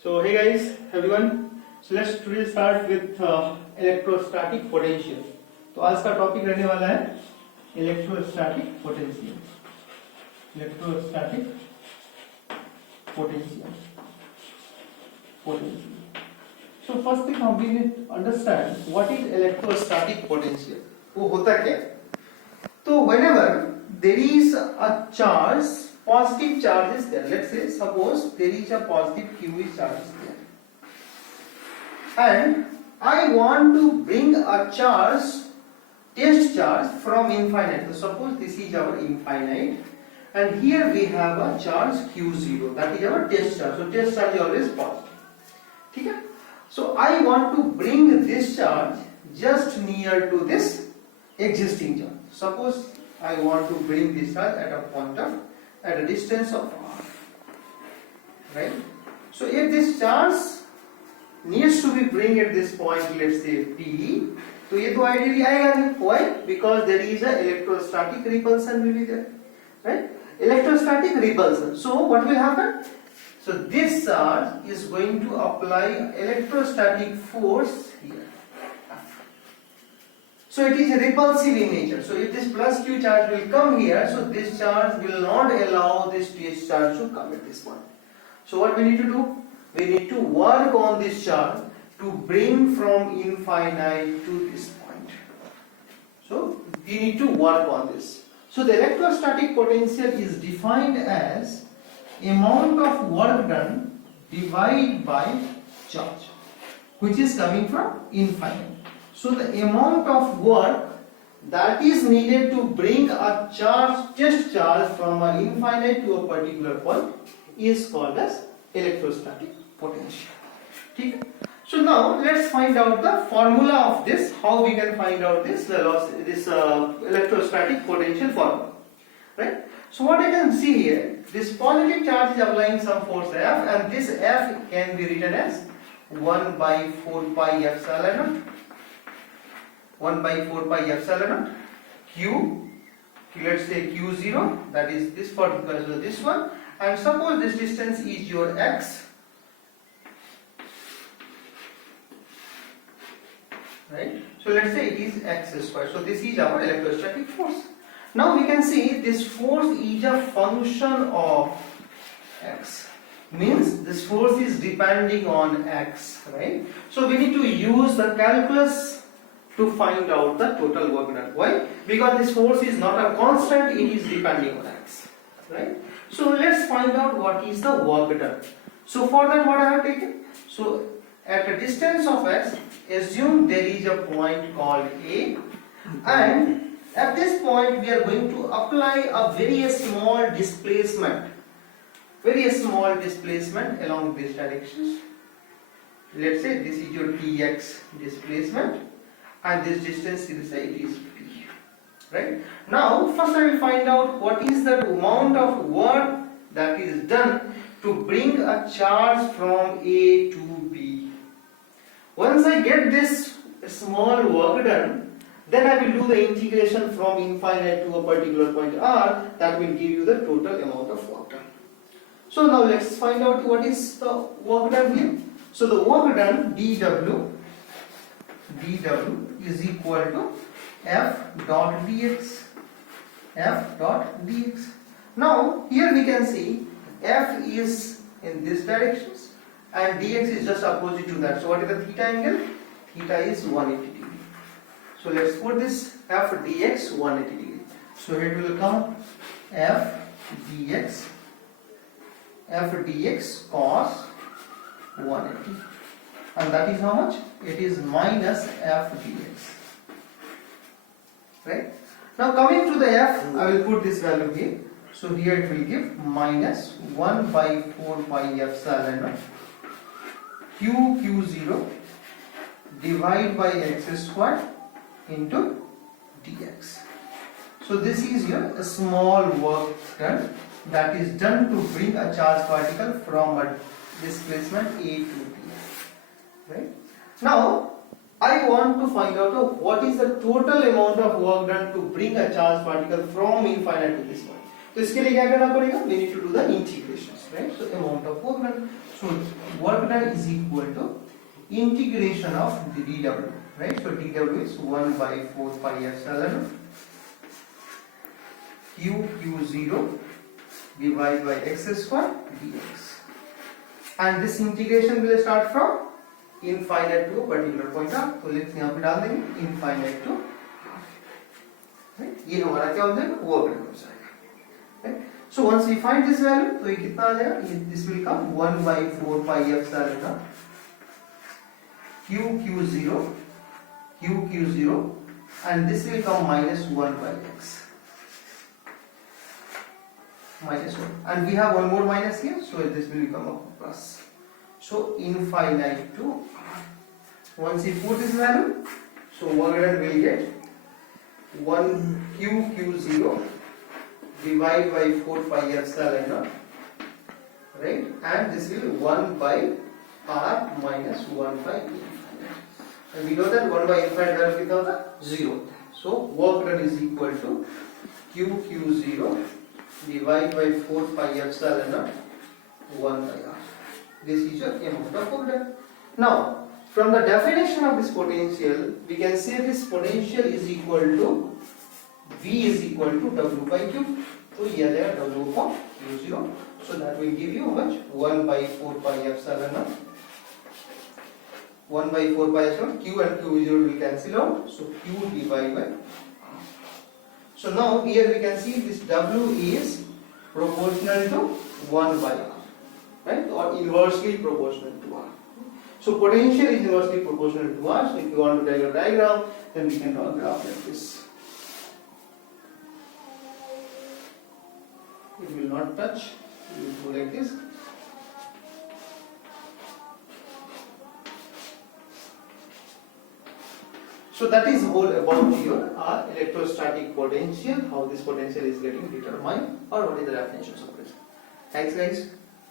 So hey guys, everyone. So let's today start with electrostatic potential. तो आज का topic रहने वाला है electrostatic potential. Electrostatic potential. So first thing we need to understand what is electrostatic potential. वो होता क्या है? तो whenever there is a charge, positive charge is there. Let's say suppose there is a positive QE charge there, and I want to bring a charge, test charge from infinite. So suppose this is our infinite, and here we have a charge Q0. That is our test charge. So test charge is always positive. ठीक है? So I want to bring this charge just near to this existing charge. Suppose I want to bring this charge at a distance of r, right? So if this charge needs to be bring at this point, let's say P, तो ये तो ideally आएगा नहीं. Why? Because there is a electrostatic repulsion will be there, right? Electrostatic repulsion. So what will happen? So this charge is going to apply electrostatic force here. So it is repulsive in nature. So if this plus Q charge will come here, so this charge will not allow this test charge to come at this point. So what we need to do? We need to work on this charge to bring from infinite to this point. So we need to work on this. So the electrostatic potential is defined as amount of work done divided by charge, which is coming from infinite. So the amount of work that is needed to bring a charge, test charge from an infinite to a particular point is called as electrostatic potential. Okay? So now let's find out the formula of this, how we can find out this electrostatic potential formula. Right? So what I can see here, this positive charge is applying some force F, and this F can be written as 1 by 4 pi epsilon naught. 1 by 4 pi epsilon naught Q, let's say Q0, that is this particular, so this one, and suppose this distance is your x, right? So let's say it is x square. So this is our electrostatic force. Now we can see this force is a function of x, means this force is depending on x, right? So we need to use the calculus to find out the total work done. Why? Because this force is not a constant, it is depending on x, right? So let's find out what is the work done. So for that, what I have taken? So at a distance of x, assume there is a point called A, and at this point we are going to apply a very small displacement along these directions. Let's say this is your dx displacement, and this distance is it is p, right? Now first I will find out what is the amount of work that is done to bring a charge from A to B. Once I get this small work done, then I will do the integration from infinite to a particular point R. That will give you the total amount of work done. So now let's find out what is the work done here. So the work done dW is equal to F dot dx. Now here we can see F is in this directions and dx is just opposite to that. So what is the theta angle? Theta is 180 degree. So let's put this F dx 180 degree. So it will come F dx cos 180. And that is how much? It is minus F dx. Right? Now coming to the F, I will put this value here. So here it will give minus 1 by 4 pi epsilon naught Q0 divided by x square into dx. So this is your small work done, that is done to bring a charge particle from a displacement A to B. Right? Now I want to find out what is the total amount of work done to bring a charge particle from infinite to this point. तो इसके लिए क्या करना पड़ेगा? We need to do the integrations, right? So amount of work done. So work done is equal to integration of the dw, right? So dw is 1 by 4 pi epsilon q0 divided by x square dx. And this integration will start from infinite to a particular point up. तो let's यहाँ पे डाल देंगे infinite to, right? ये हमारा क्या हो जाएगा, वर्क डन हो जाएगा, right? So once we find this value, तो ये कितना आ जाएगा? This will come 1 by 4 pi epsilon q0, and this will come minus 1 by x. Minus 1, and we have one more minus here, so this will become a plus. So infinite to r. Once we put this value, so work done will get 1 q0 divided by 4 pi epsilon naught, right? And this will 1 by r minus 1 by infinite. And we know that 1 by infinite value becomes 0. So work done is equal to q0 divided by 4 pi epsilon naught 1 by r. This is your amount of work done. Now, from the definition of this potential, we can say this potential is equal to V is equal to W by Q. So here there W upon Q0. So that will give you how much? 1 by 4 pi epsilon naught. 1 by 4 pi epsilon. Q and Q0 will cancel out. So Q divided by R. So now here we can see this W is proportional to 1 by R, right? Or inversely proportional to R. So potential is inversely proportional to R. So if you want to draw a diagram, then we can draw a graph like this. It will not touch. It will go like this. So that is whole about your electrostatic potential, how this potential is getting determined, or what is the definition of it. Thanks guys.